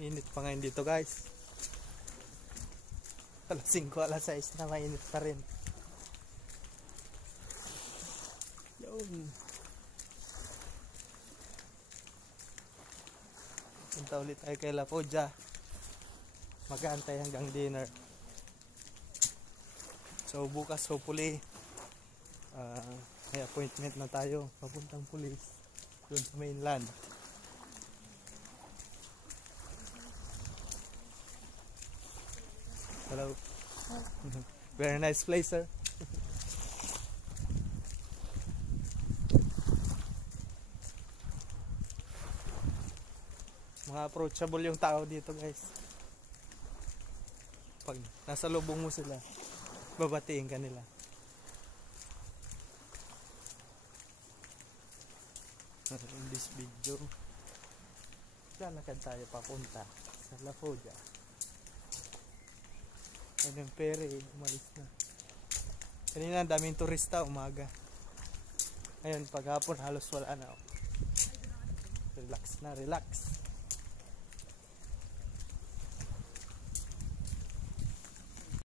Init pa ngayon dito guys. Alas 5, alas 6 na mainit pa rin. Yun. Punta ulit tayo kay La Foggia. Mag-aantay hanggang dinner. So bukas hopefully may appointment na tayo papuntang police doon sa mainland. Hello. Very nice place, sir. Mga approachable yung tao dito, guys. Pag nasa lubong mo sila, babatiin ka nila. In this video, lalakad tayo papunta sa La Foggia. Ano yung ferry, umalis na. Kanina daming turista umaga. Ngayon paghapon halos wala na. Relax na, relax.